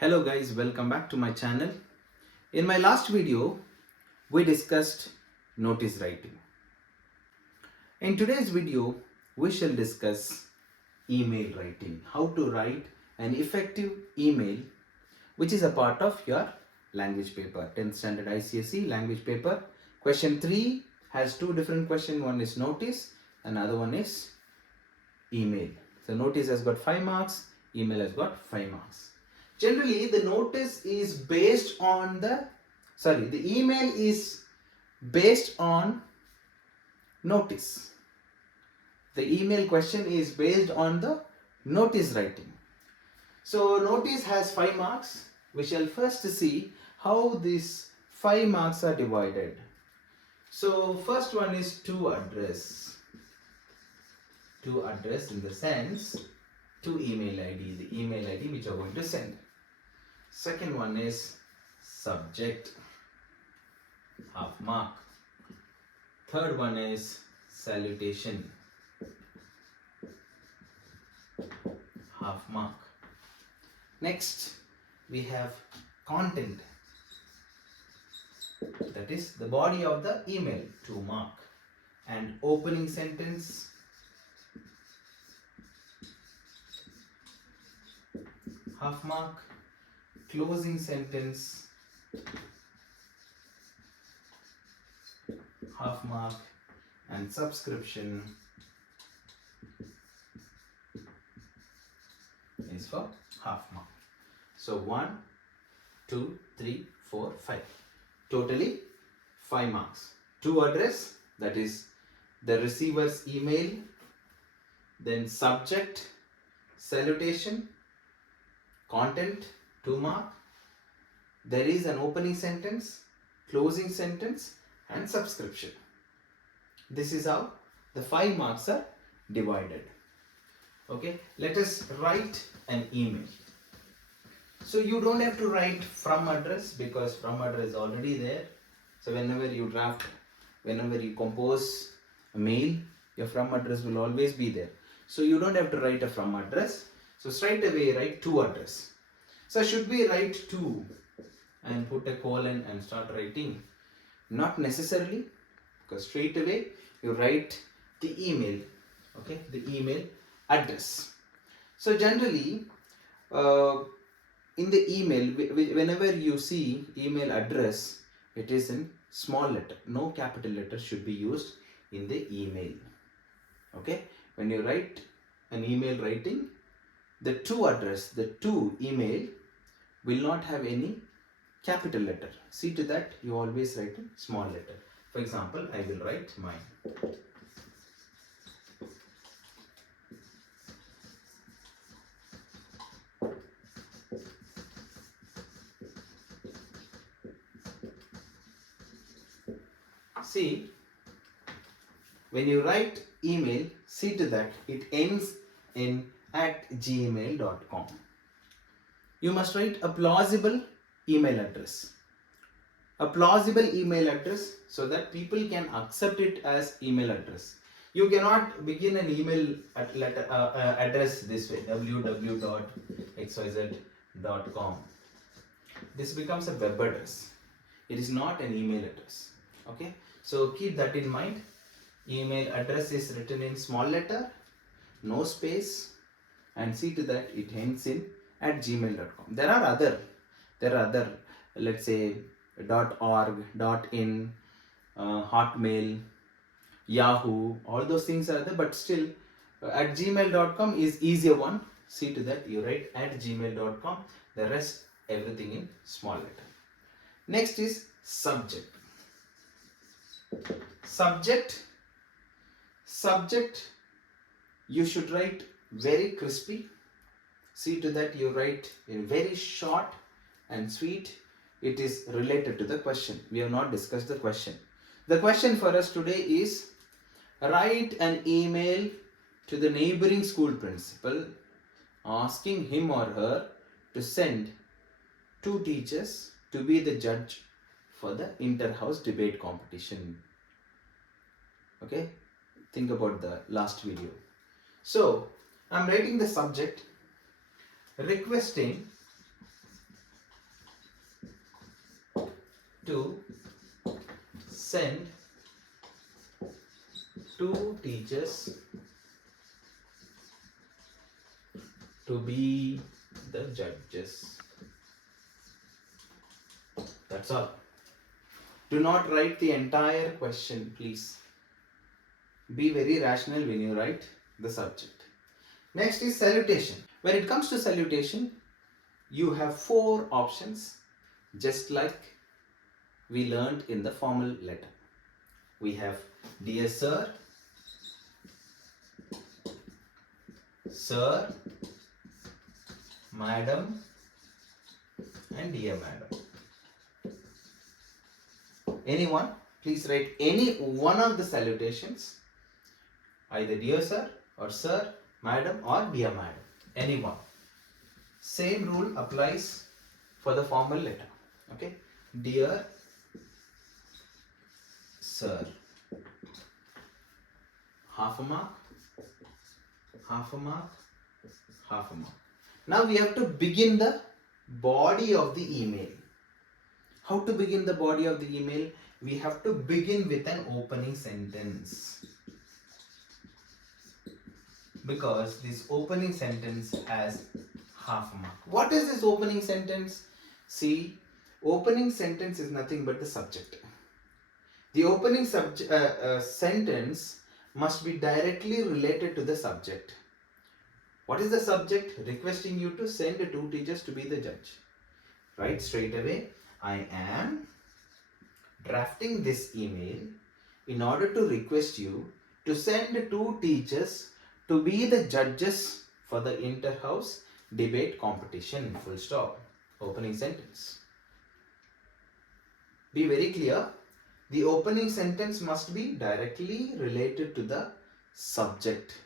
Hello guys, welcome back to my channel. In my last video, we discussed notice writing. In today's video, we shall discuss email writing. How to write an effective email which is a part of your language paper. 10th standard ICSE language paper. Question 3 has two different questions. One is notice, another one is email. So notice has got 5 marks, email has got 5 marks. Generally, the notice is based on the email is based on notice. The email question is based on the notice writing. So notice has 5 marks. We shall first see how these 5 marks are divided. So first one is to address. To address in the sense to email ID, the email ID which you are going to send. Second one is subject, half mark. Third one is salutation, half mark. Next we have content, that is the body of the email, 2 mark. And opening sentence, half mark. Closing sentence, half mark. And subscription is for half mark. So 1, 2, 3, 4, 5. Totally 5 marks. To address, that is the receiver's email. Then subject, salutation. Content, 2 mark. There is an opening sentence, closing sentence, and subscription. This is how the 5 marks are divided. Okay, let us write an email. So you don't have to write from address because from address is already there. So whenever you draft, whenever you compose a mail, your from address will always be there. So you don't have to write a from address. So straight away write to address. So should we write to and put a colon and start writing? Not necessarily, because straight away you write the email, okay, the email address. So generally in the email, whenever you see email address, it is in small letter. No capital letter should be used in the email. Okay, when you write an email writing, the to address, the to email will not have any capital letter. See to that you always write in small letter. For example, I will write mine. See, when you write email, see to that it ends in @gmail.com. You must write a plausible email address. A plausible email address so that people can accept it as email address. You cannot begin an email address this way, www.xyz.com. This becomes a web address. It is not an email address. Okay, so keep that in mind. Email address is written in small letter, no space, and see to that it ends in @gmail.com. There are other, let's say .org, .in, Hotmail, Yahoo, all those things are there, but still @gmail.com is easier one. See to that you write @gmail.com, the rest everything in small letter. Next is subject. Subject you should write very crispy. See to that you write in very short and sweet. It is related to the question. We have not discussed the question. The question for us today is write an email to the neighboring school principal asking him or her to send 2 teachers to be the judge for the inter-house debate competition. Okay, think about the last video. So I'm writing the subject requesting to send 2 teachers to be the judges. That's all. Do not write the entire question, please. Be very rational when you write the subject. Next is salutation. When it comes to salutation, you have 4 options, just like we learned in the formal letter. We have dear sir, sir, madam, and dear madam. Anyone, please write any one of the salutations, either dear sir or sir, madam or dear madam. Anyone. Same rule applies for the formal letter. Okay. Dear sir. Half a mark, half a mark, half a mark. Now we have to begin the body of the email. How to begin the body of the email? We have to begin with an opening sentence, because this opening sentence has half a mark. What is this opening sentence? See, opening sentence is nothing but the subject. The opening sentence must be directly related to the subject. What is the subject? Requesting you to send 2 teachers to be the judge. Right straight away, I am drafting this email in order to request you to send 2 teachers to be the judges for the inter-house debate competition. Full stop. Opening sentence. Be very clear. The opening sentence must be directly related to the subject.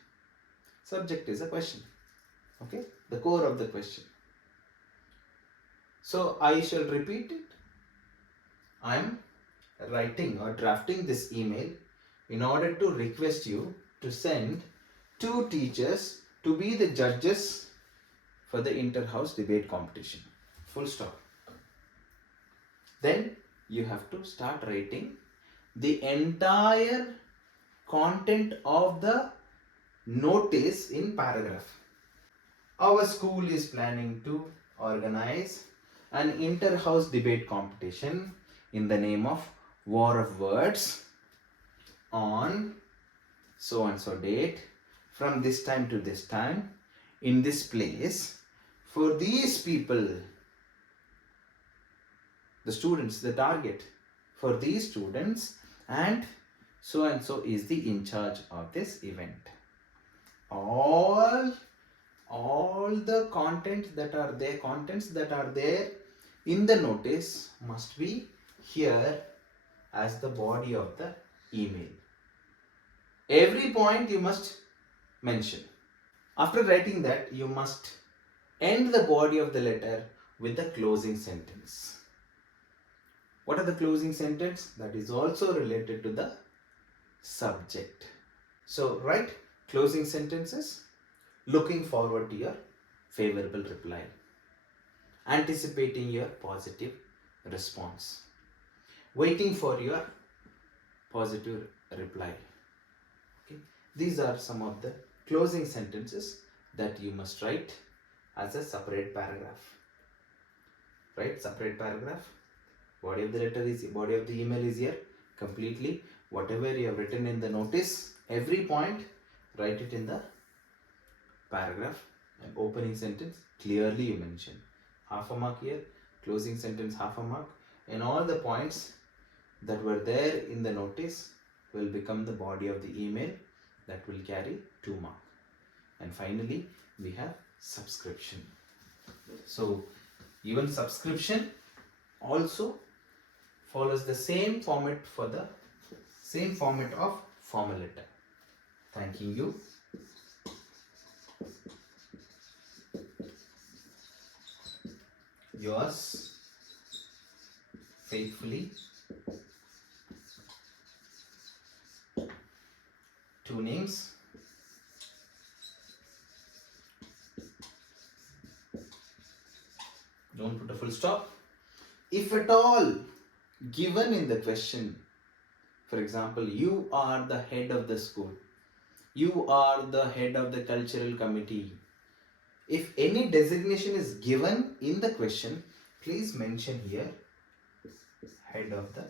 Subject is a question. Okay? The core of the question. So I shall repeat it. I am writing or drafting this email in order to request you to send 2 teachers to be the judges for the inter-house debate competition. Full stop. Then you have to start writing the entire content of the notice in paragraph. Our school is planning to organize an inter-house debate competition in the name of War of Words on so and so date, from this time to this time, in this place, for these people, the students, the target for these students, and so is the in charge of this event. All the contents that are there in the notice must be here as the body of the email. Every point you must mention. After writing that, you must end the body of the letter with the closing sentence. What are the closing sentence? That is also related to the subject. So write closing sentences, looking forward to your favorable reply, anticipating your positive response, waiting for your positive reply. Okay. These are some of the closing sentences that you must write as a separate paragraph. Right? Separate paragraph. Body of the letter is, body of the email is here completely. Whatever you have written in the notice, every point, write it in the paragraph. And opening sentence, clearly you mention. Half a mark here, closing sentence half a mark, and all the points that were there in the notice will become the body of the email, that will carry 2 marks. And finally, we have subscription. So even subscription also follows the same format of formal letter. Thanking you. Yours faithfully, 2 names. Don't put a full stop. If at all given in the question. For example, you are the head of the school, you are the head of the cultural committee. If any designation is given in the question, please mention here head of the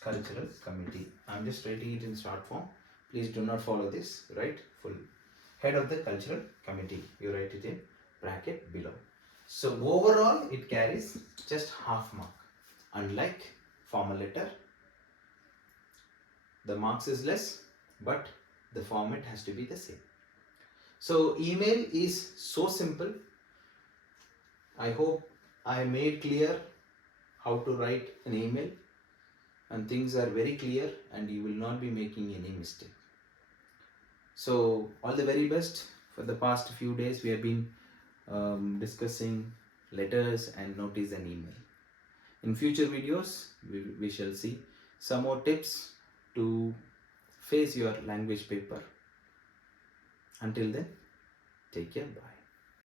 cultural committee. I'm just writing it in short form. Please do not follow this, write full. Head of the cultural committee. You write it in bracket below. So overall it carries just half mark. Unlike formal letter, the marks is less, but the format has to be the same. So email is so simple. I hope I made clear how to write an email, and things are very clear and you will not be making any mistake. So all the very best. For the past few days we have been discussing letters and notice and email. In future videos we shall see some more tips to face your language paper. Until then, take care, bye.